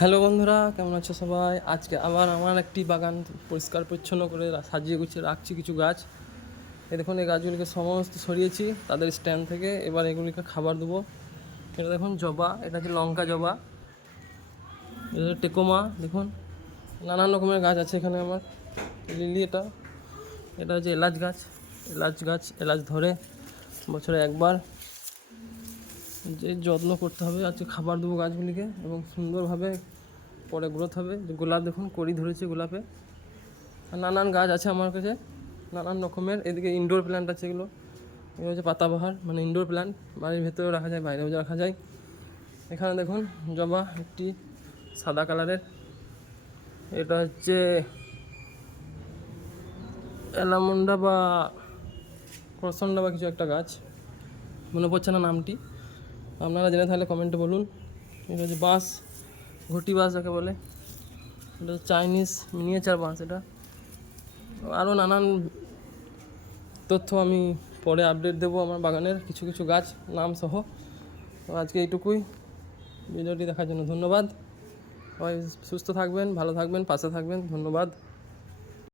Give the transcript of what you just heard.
Hello বন্ধুরা, কেমন আছো সবাই? আজকে আবার আমার একটি বাগান পরিষ্কার পরিচ্ছন্ন করে সাজিয়ে গুছিয়ে রাখছি কিছু গাছ। এই দেখুন, এই গাছগুলিকে সমস্ত সরিয়েছি তাদের স্ট্যান্ড থেকে। এবার এগুলিকে খাবার দেবো। এটা দেখুন জবা, এটা হচ্ছে লঙ্কা জবা, এটা টেকোমা। দেখুন নানান রকমের গাছ আছে এখানে আমার। লিলি, এটা এটা হচ্ছে এলাচ গাছ। এলাচ ধরে বছরে একবার। যে যত্ন করতে হবে, আজকে খাবার দেবো গাছগুলিকে এবং সুন্দরভাবে পরে গ্রোথ হবে। যে গোলাপ দেখুন, কড়ি ধরেছে গোলাপে। আর নানান গাছ আছে আমার কাছে, নানান রকমের। এদিকে ইনডোর প্ল্যান্ট আছে এগুলো। এগুলো হচ্ছে পাতাবাহার, মানে ইনডোর প্ল্যান্ট। বাড়ির ভেতরেও রাখা যায়, বাইরেও রাখা যায়। এখানে দেখুন জবা একটি সাদা কালারের, এটা হচ্ছে অ্যালামন্ডা বা ক্রসন্ডা বা কিছু একটা গাছ, মনে পড়ছে না নামটি। আপনারা জেনে থাকলে কমেন্টে বলুন। এটা হচ্ছে বাঁশ, ঘটি বাঁশ যাকে বলে। এটা চাইনিজ মিনিয়েচার বাঁশ। এটা আরও নানান তথ্য আমি পরে আপডেট দেবো আমার বাগানের কিছু কিছু গাছ নাম সহ। তো আজকে এইটুকুই। ভিডিওটি দেখার জন্য ধন্যবাদ। সবাই সুস্থ থাকবেন, ভালো থাকবেন, পাশে থাকবেন। ধন্যবাদ।